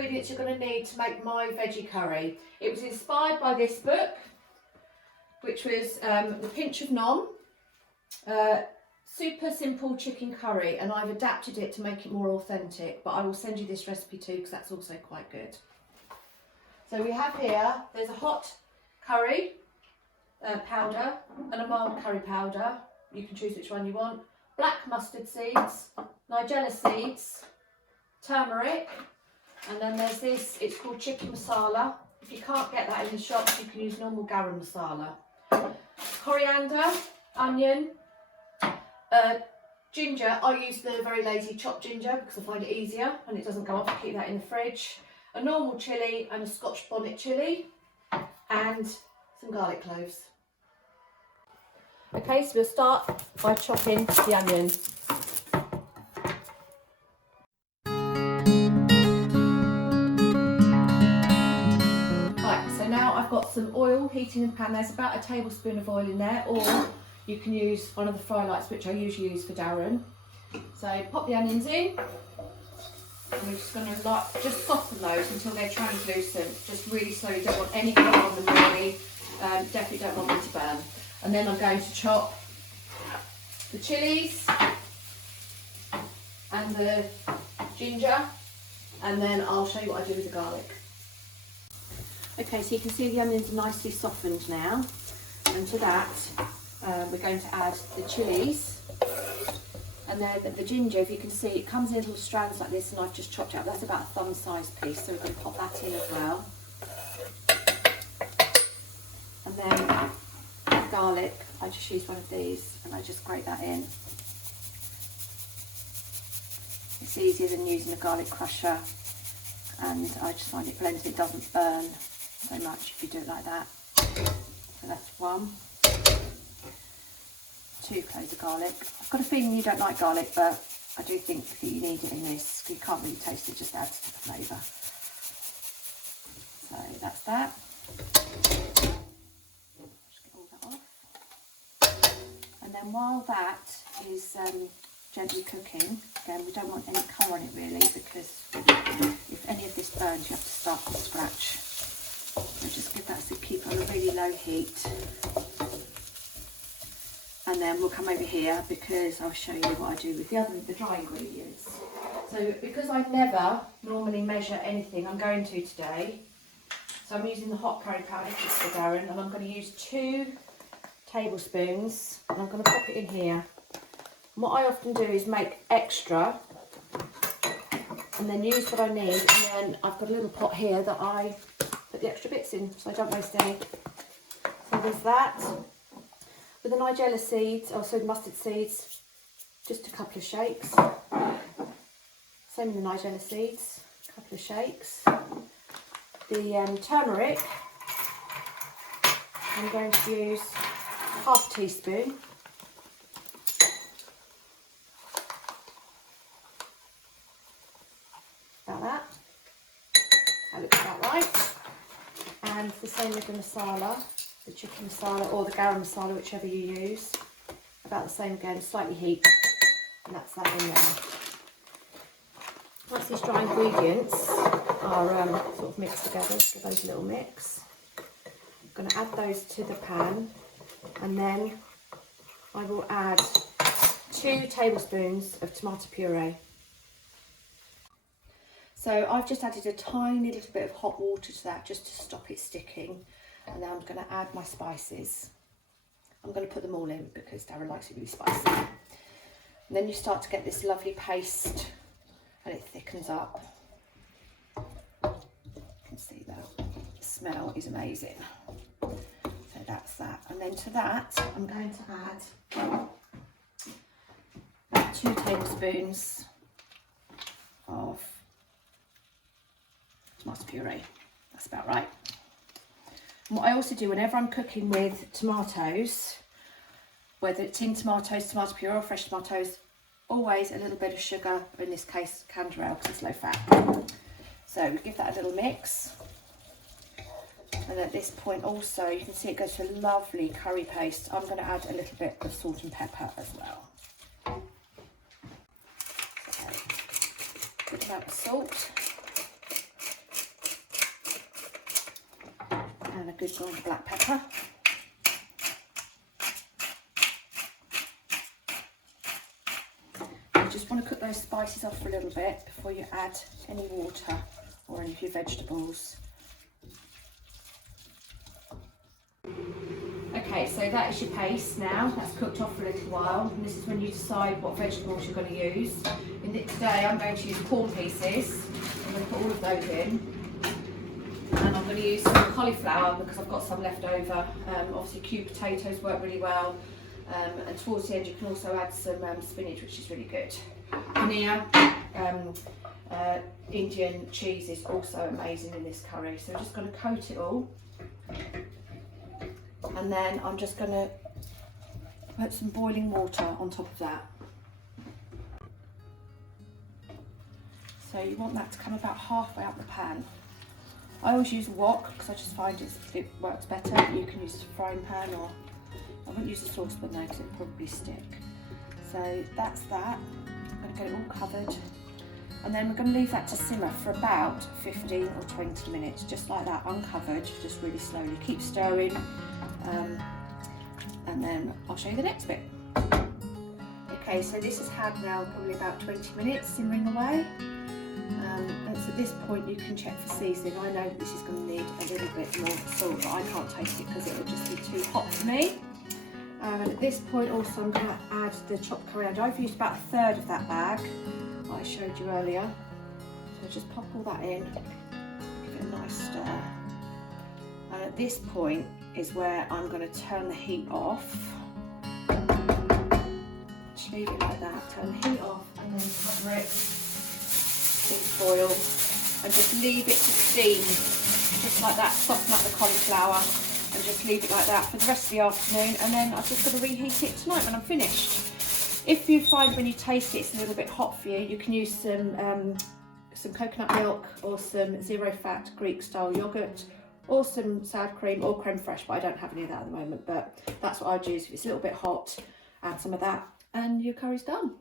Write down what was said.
ingredients you're going to need to make my veggie curry. It was inspired by this book, which was The Pinch of Nom, super simple chicken curry, and I've adapted it to make it more authentic, but I will send you this recipe too because that's also quite good. So we have here, there's a hot curry powder and a mild curry powder. You can choose which one you want. Black mustard seeds, nigella seeds, turmeric, and then there's this, it's called chicken masala. If you can't get that in the shops, you can use normal garam masala. Coriander, onion, ginger. I use the very lazy chopped ginger because I find it easier and it doesn't go off. I keep that in the fridge. A normal chilli and a Scotch bonnet chilli, and some garlic cloves. Okay, so we'll start by chopping the onion. Right, so now I've got some oil heating in the pan. There's about a tablespoon of oil in there, or you can use one of the fry lights, which I usually use for Darren. So pop the onions in. And we're just going to just soften those until they're translucent. Just really slowly, don't want any colour on them really. Definitely don't want them to burn. And then I'm going to chop the chillies and the ginger, and then I'll show you what I do with the garlic. Okay, so you can see the onions are nicely softened now, and to that we're going to add the chillies. And then the ginger, if you can see, it comes in little strands like this, and I've just chopped it up. That's about a thumb-sized piece, so we're going to pop that in as well. And then garlic, I just use one of these, and I just grate that in. It's easier than using a garlic crusher, and I just find it blends, it doesn't burn so much if you do it like that. So that's one. 2 cloves of garlic. I've got a feeling you don't like garlic, but I do think that you need it in this. You can't really taste it, just adds to the flavour. So that's that. Just get all that off. And then while that is gently cooking, again, we don't want any colour on it really, because if any of this burns, you have to start from scratch. So just give that, so keep on a really low heat. And then we'll come over here because I'll show you what I do with the dry ingredients. So because I never normally measure anything, I'm going to today. So I'm using the hot curry powder for Darren, and I'm going to use 2 tablespoons, and I'm going to pop it in here. And what I often do is make extra and then use what I need, and then I've got a little pot here that I put the extra bits in so I don't waste any. So there's that. With the nigella seeds, also the mustard seeds, just a couple of shakes. Same with the nigella seeds, a couple of shakes. The turmeric, I'm going to use half a teaspoon. About that. That looks about right. And the same with the masala. The chicken masala or the garam masala, whichever you use. About the same again, slightly heat, and that's that in there. Once these dry ingredients are sort of mixed together, give those a little mix. I'm going to add those to the pan, and then I will add 2 tablespoons of tomato puree. So I've just added a tiny little bit of hot water to that just to stop it sticking. And now I'm going to add my spices. I'm going to put them all in because Darren likes it really spicy. And then you start to get this lovely paste, and it thickens up. You can see that. The smell is amazing. So that's that. And then to that, I'm going to add about 2 tablespoons of tomato puree. That's about right. And what I also do whenever I'm cooking with tomatoes, whether it's tin tomatoes, tomato puree or fresh tomatoes, always a little bit of sugar, or in this case canderel because it's low fat. So we give that a little mix. And at this point also, you can see it goes to a lovely curry paste. I'm going to add a little bit of salt and pepper as well. So, good amount of salt. and a good grind of black pepper. You just want to cook those spices off for a little bit before you add any water or any of your vegetables. Okay, so that is your paste now. That's cooked off for a little while, and this is when you decide what vegetables you're going to use. Today I'm going to use corn pieces. I'm going to put all of those in. And I'm going to use some cauliflower because I've got some left over. Obviously cubed potatoes work really well. And towards the end you can also add some spinach, which is really good. Paneer, Indian cheese is also amazing in this curry. So I'm just going to coat it all. And then I'm just going to put some boiling water on top of that. So you want that to come about halfway up the pan. I always use a wok because I just find it works better. You can use a frying pan, or I wouldn't use a saucepan though because it would probably stick. So that's that. I'm going to get it all covered. And then we're going to leave that to simmer for about 15 or 20 minutes, just like that, uncovered, just really slowly. Keep stirring. And then I'll show you the next bit. Okay, so this has had now probably about 20 minutes simmering away. And so at this point you can check for seasoning. I know that this is going to need a little bit more salt, but I can't taste it because it will just be too hot for me. And at this point also I'm going to add the chopped coriander. I've used about a third of that bag I showed you earlier. So just pop all that in, give it a nice stir. And at this point is where I'm going to turn the heat off. Just leave it like that, turn the heat off, and then cover it in foil and just leave it to steam, just like that. Soften up the cauliflower and just leave it like that for the rest of the afternoon, and then I've just got to reheat it tonight when I'm finished. If you find when you taste it it's a little bit hot for you, you can use some coconut milk or some zero fat Greek style yogurt, or some sour cream or creme fraiche, but I don't have any of that at the moment, but that's what I'd use. If it's a little bit hot, add some of that and your curry's done.